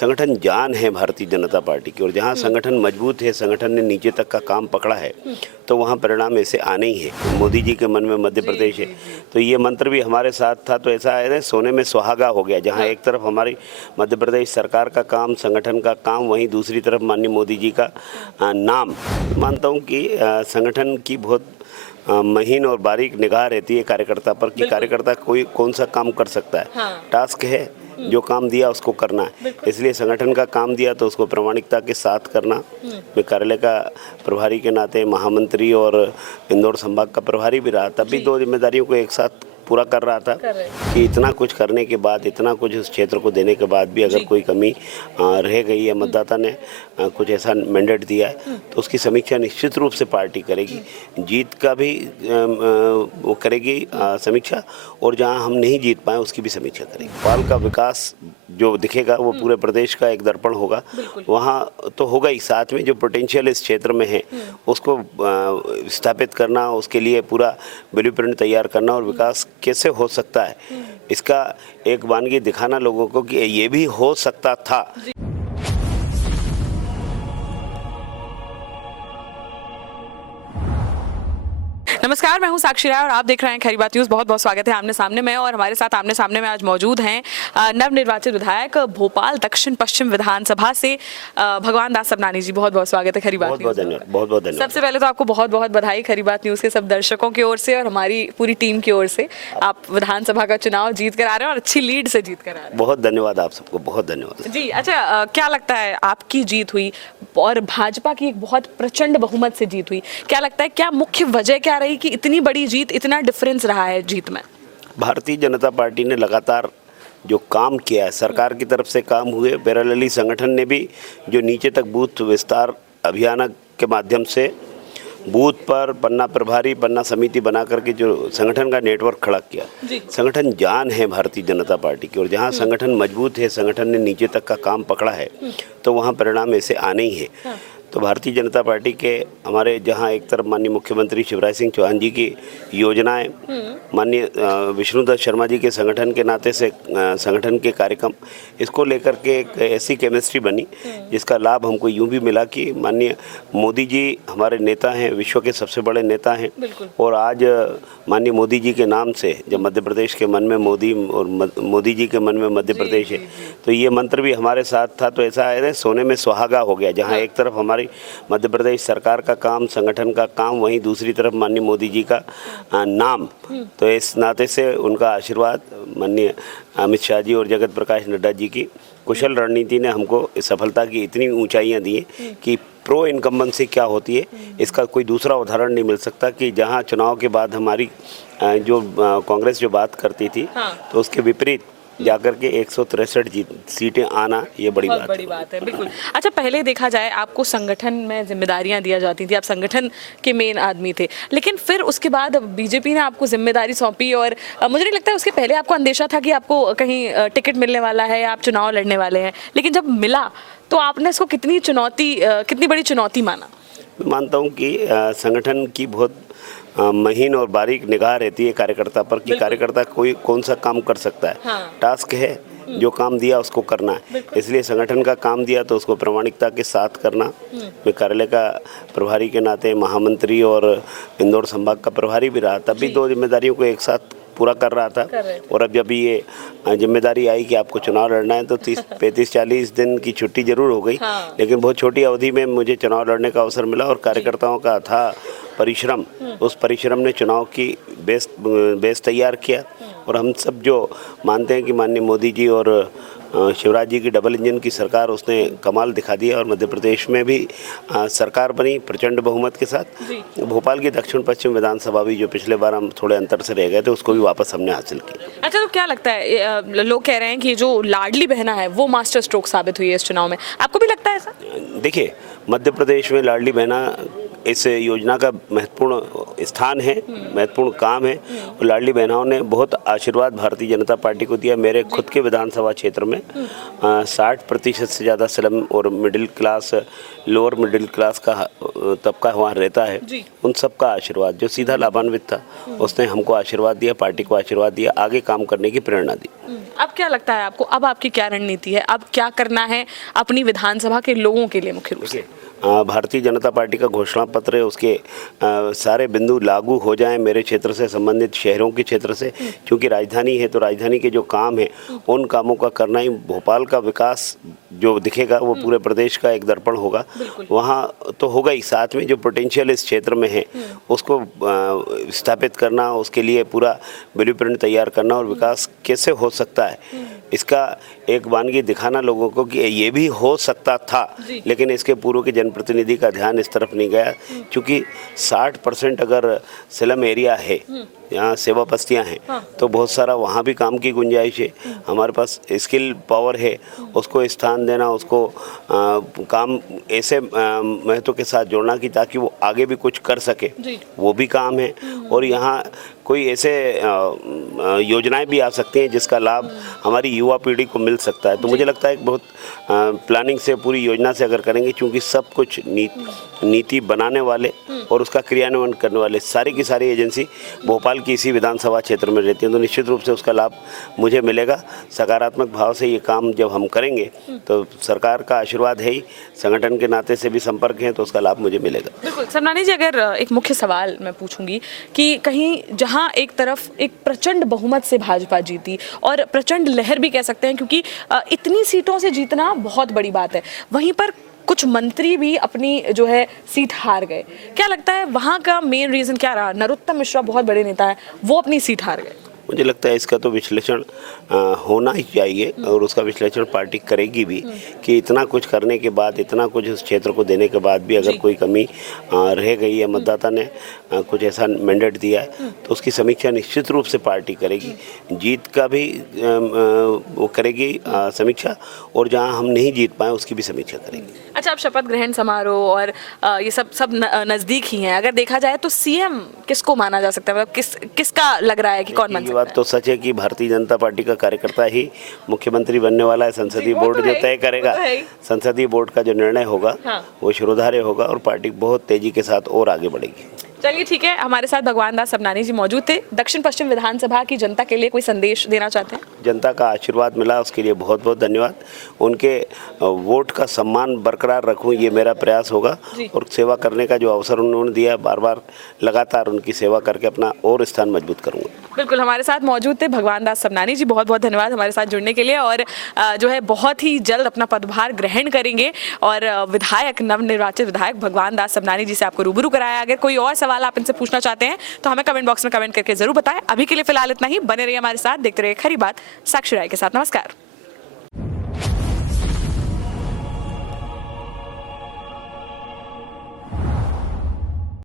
संगठन जान है भारतीय जनता पार्टी की, और जहाँ संगठन मजबूत है, संगठन ने नीचे तक का काम पकड़ा है, तो वहाँ परिणाम ऐसे आने ही है। मोदी जी के मन में मध्य प्रदेश है, तो ये मंत्र भी हमारे साथ था, तो ऐसा है सोने में सुहागा हो गया। जहाँ एक तरफ हमारी मध्य प्रदेश सरकार का काम, संगठन का काम, वहीं दूसरी तरफ माननीय मोदी जी का नाम। मानता हूँ कि संगठन की बहुत महीन और बारीक निगाह रहती है कार्यकर्ता पर कि कार्यकर्ता कोई कौन सा काम कर सकता है। टास्क है, जो काम दिया उसको करना है, इसलिए संगठन का काम दिया तो उसको प्रामाणिकता के साथ करना। मैं कार्यालय का प्रभारी के नाते महामंत्री और इंदौर संभाग का प्रभारी भी रहा, तब भी दो जिम्मेदारियों को एक साथ पूरा कर रहा था कि इतना कुछ करने के बाद, इतना कुछ उस क्षेत्र को देने के बाद भी अगर कोई कमी रह गई है, मतदाता ने कुछ ऐसा मैंडेट दिया है, तो उसकी समीक्षा निश्चित रूप से पार्टी करेगी। जीत का भी वो करेगी समीक्षा, और जहां हम नहीं जीत पाए उसकी भी समीक्षा करेगी। भोपाल का विकास जो दिखेगा वो पूरे प्रदेश का एक दर्पण होगा। वहाँ तो होगा ही, साथ में जो पोटेंशियल इस क्षेत्र में है उसको स्थापित करना, उसके लिए पूरा ब्लूप्रिंट तैयार करना और विकास कैसे हो सकता है इसका एक वानगी दिखाना लोगों को कि ये भी हो सकता था। नमस्कार, मैं हूं साक्षी राय और आप देख रहे हैं खरी बात न्यूज़। बहुत बहुत स्वागत है आमने सामने में। और हमारे साथ आमने सामने में आज मौजूद हैं नवनिर्वाचित विधायक भोपाल दक्षिण पश्चिम विधानसभा से भगवान दास सबनानी जी। बहुत बहुत स्वागत है खरी बात न्यूज़। बहुत बहुत धन्यवाद। सबसे पहले तो आपको बहुत बहुत बधाई खरी बात न्यूज़ के सब दर्शकों की ओर से और हमारी पूरी टीम की ओर से। आप विधानसभा का चुनाव जीत कर आ रहे हैं और अच्छी लीड से जीत कर आ रहे हैं। बहुत धन्यवाद आप सबको, बहुत धन्यवाद जी। अच्छा, क्या लगता है, आपकी जीत हुई और भाजपा की एक बहुत प्रचंड बहुमत से जीत हुई, क्या लगता है क्या मुख्य वजह क्या रही कि इतनी बड़ी जीत, इतना डिफरेंस रहा है जीत में? भारतीय जनता पार्टी ने लगातार जो काम किया है, सरकार की तरफ से काम हुए, पैरेलली संगठन ने भी जो नीचे तक बूथ विस्तार अभियान के माध्यम से बूथ पर पन्ना प्रभारी, पन्ना समिति बना करके जो संगठन का नेटवर्क खड़ा किया। संगठन जान है भारतीय जनता पार्टी की, और जहाँ संगठन मजबूत है, संगठन ने नीचे तक का काम पकड़ा है, तो वहाँ परिणाम ऐसे आने ही है। तो भारतीय जनता पार्टी के हमारे जहां एक तरफ माननीय मुख्यमंत्री शिवराज सिंह चौहान जी की योजनाएं, माननीय विष्णुदत्त शर्मा जी के संगठन के नाते से संगठन के कार्यक्रम, इसको लेकर के एक ऐसी केमिस्ट्री बनी जिसका लाभ हमको यूं भी मिला कि माननीय मोदी जी हमारे नेता हैं, विश्व के सबसे बड़े नेता हैं, और आज माननीय मोदी जी के नाम से जब मध्य प्रदेश के मन में मोदी और मोदी जी के मन में मध्य प्रदेश है, तो ये मंत्र भी हमारे साथ था, तो ऐसा है सोने में सुहागा हो गया। जहाँ एक तरफ हमारी मध्य प्रदेश सरकार का काम, संगठन का काम, वहीं दूसरी तरफ माननीय मोदी जी का नाम, तो इस नाते से उनका आशीर्वाद, माननीय अमित शाह जी और जगत प्रकाश नड्डा जी की कुशल रणनीति ने हमको इस सफलता की इतनी ऊंचाइयां दी है कि प्रो इनकम्बेंसी क्या होती है इसका कोई दूसरा उदाहरण नहीं मिल सकता। कि जहां चुनाव के बाद हमारी जो कांग्रेस जो बात करती थी, तो उसके विपरीत जाकर के 163 सीटें आना, ये बड़ी बात है। बिल्कुल। अच्छा, पहले देखा जाए आपको संगठन में जिम्मेदारियां दिया जाती थी, आप संगठन के मेन आदमी थे, लेकिन फिर उसके बाद बीजेपी ने आपको जिम्मेदारी सौंपी और मुझे नहीं लगता है उसके पहले आपको अंदेशा था कि आपको कहीं टिकट मिलने वाला है या आप चुनाव लड़ने वाले हैं, लेकिन जब मिला तो आपने इसको कितनी बड़ी चुनौती माना? मानता हूँ कि संगठन की बहुत महीन और बारीक निगाह रहती है कार्यकर्ता पर कि कार्यकर्ता कोई कौन सा काम कर सकता है। टास्क है, जो काम दिया उसको करना है, इसलिए संगठन का काम दिया तो उसको प्रामाणिकता के साथ करना। मैं कार्यालय का प्रभारी के नाते महामंत्री और इंदौर संभाग का प्रभारी भी रहा, तब भी दो जिम्मेदारियों को एक साथ पूरा कर रहा था। और अब जब ये जिम्मेदारी आई कि आपको चुनाव लड़ना है, तो 35-40 दिन की छुट्टी जरूर हो गई, लेकिन बहुत छोटी अवधि में मुझे चुनाव लड़ने का अवसर मिला, और कार्यकर्ताओं का था परिश्रम, उस परिश्रम ने चुनाव की बेस तैयार किया। और हम सब जो मानते हैं कि माननीय मोदी जी और शिवराज जी की डबल इंजन की सरकार, उसने कमाल दिखा दिया और मध्य प्रदेश में भी सरकार बनी प्रचंड बहुमत के साथ। भोपाल की दक्षिण पश्चिम विधानसभा भी जो पिछले बार हम थोड़े अंतर से रह गए थे, उसको भी वापस हमने हासिल किया। अच्छा, तो क्या लगता है, लोग कह रहे हैं कि जो लाडली बहना है वो मास्टर स्ट्रोक साबित हुई है इस चुनाव में, आपको भी लगता है ऐसा? देखिए, मध्य प्रदेश में लाडली बहना इस योजना का महत्वपूर्ण स्थान है, महत्वपूर्ण काम है, और लाडली बहनाओं ने बहुत आशीर्वाद भारतीय जनता पार्टी को दिया। मेरे खुद के विधानसभा क्षेत्र में 60% से ज़्यादा स्लम और middle class, lower middle class का तबका वहाँ रहता है, उन सब का आशीर्वाद जो सीधा लाभान्वित था, उसने हमको आशीर्वाद दिया, पार्टी को आशीर्वाद दिया, आगे काम करने की प्रेरणा दी। अब क्या लगता है आपको, अब आपकी क्या रणनीति है, अब क्या करना है अपनी विधानसभा के लोगों के लिए मुख्य रूप से? भारतीय जनता पार्टी का घोषणा पत्र है, उसके सारे बिंदु लागू हो जाएं मेरे क्षेत्र से संबंधित शहरों के क्षेत्र से, क्योंकि राजधानी है तो राजधानी के जो काम है उन कामों का करना ही भोपाल का विकास जो दिखेगा वो पूरे प्रदेश का एक दर्पण होगा। वहाँ तो होगा ही, साथ में जो पोटेंशियल इस क्षेत्र में है उसको स्थापित करना, उसके लिए पूरा ब्लूप्रिंट तैयार करना और विकास कैसे हो सकता है इसका एक वानगी दिखाना लोगों को कि ये भी हो सकता था, लेकिन इसके पूर्व के जनप्रतिनिधि का ध्यान इस तरफ नहीं गया, क्योंकि 60% अगर स्लम एरिया है, यहाँ सेवा बस्तियाँ हैं, तो बहुत सारा वहाँ भी काम की गुंजाइश है। हमारे पास स्किल पावर है, उसको स्थान देना, उसको काम ऐसे महत्व के साथ जोड़ना कि ताकि वो आगे भी कुछ कर सके, वो भी काम है। और यहाँ कोई ऐसे योजनाएं भी आ सकती हैं जिसका लाभ हमारी युवा पीढ़ी को मिल सकता है। तो मुझे लगता है कि बहुत प्लानिंग से, पूरी योजना से अगर करेंगे, क्योंकि सब कुछ नीति बनाने वाले और उसका क्रियान्वयन करने वाले सारी की सारी एजेंसी भोपाल की इसी विधानसभा क्षेत्र में रहती है, तो निश्चित रूप से उसका लाभ मुझे मिलेगा। सकारात्मक भाव से ये काम जब हम करेंगे तो सरकार का आशीर्वाद है ही, संगठन के नाते से भी संपर्क है, तो उसका लाभ मुझे मिलेगा। बिल्कुल सबनानी जी, अगर एक मुख्य सवाल मैं पूछूंगी कि कहीं जहां एक तरफ एक प्रचंड बहुमत से भाजपा जीती और प्रचंड लहर भी कह सकते हैं, क्योंकि इतनी सीटों से जीतना बहुत बड़ी बात है, वहीं पर कुछ मंत्री भी अपनी जो है सीट हार गए, क्या लगता है वहां का मेन रीजन क्या रहा? नरोत्तम मिश्रा बहुत बड़े नेता है, वो अपनी सीट हार गए। मुझे लगता है इसका तो विश्लेषण होना ही चाहिए और उसका विश्लेषण पार्टी करेगी भी, कि इतना कुछ करने के बाद, इतना कुछ उस क्षेत्र को देने के बाद भी अगर कोई कमी रह गई है, मतदाता ने कुछ ऐसा मैंडेट दिया है, तो उसकी समीक्षा निश्चित रूप से पार्टी करेगी। जीत का भी वो करेगी समीक्षा, और जहां हम नहीं जीत पाए उसकी भी समीक्षा करेगी। अच्छा, अब शपथ ग्रहण समारोह और ये सब नज़दीक ही हैं, अगर देखा जाए तो सीएम किसको माना जा सकता है, मतलब किसका लग रहा है कि कौन बन सकता है? बात तो सच है कि भारतीय जनता पार्टी का कार्यकर्ता ही मुख्यमंत्री बनने वाला है। संसदीय बोर्ड जो तय करेगा, संसदीय बोर्ड का जो निर्णय होगा वो शिरोधार्य होगा और पार्टी बहुत तेजी के साथ और आगे बढ़ेगी। चलिए ठीक है, हमारे साथ भगवान दास सबनानी जी मौजूद थे। दक्षिण पश्चिम विधानसभा की जनता के लिए कोई संदेश देना चाहते हैं? जनता का आशीर्वाद मिला उसके लिए बहुत बहुत धन्यवाद। उनके वोट का सम्मान बरकरार रखूं, ये मेरा प्रयास होगा, और सेवा करने का जो अवसर उन्होंने दिया, बार बार लगातार उनकी सेवा करके अपना और स्थान मजबूत करूंगा। बिल्कुल, हमारे साथ मौजूद थे भगवान दास सबनानी जी, बहुत बहुत धन्यवाद हमारे साथ जुड़ने के लिए, और जो है बहुत ही जल्द अपना पदभार ग्रहण करेंगे। और विधायक, नवनिर्वाचित विधायक भगवान दास सबनानी जी से आपको रूबरू कराया। अगर कोई और सवाल आप इनसे पूछना चाहते हैं तो हमें कमेंट बॉक्स में कमेंट करके जरूर बताएं। अभी के लिए फिलहाल इतना ही, बने रहिए हमारे साथ, देखते रहिए खरी बात साक्षी राय के साथ। नमस्कार।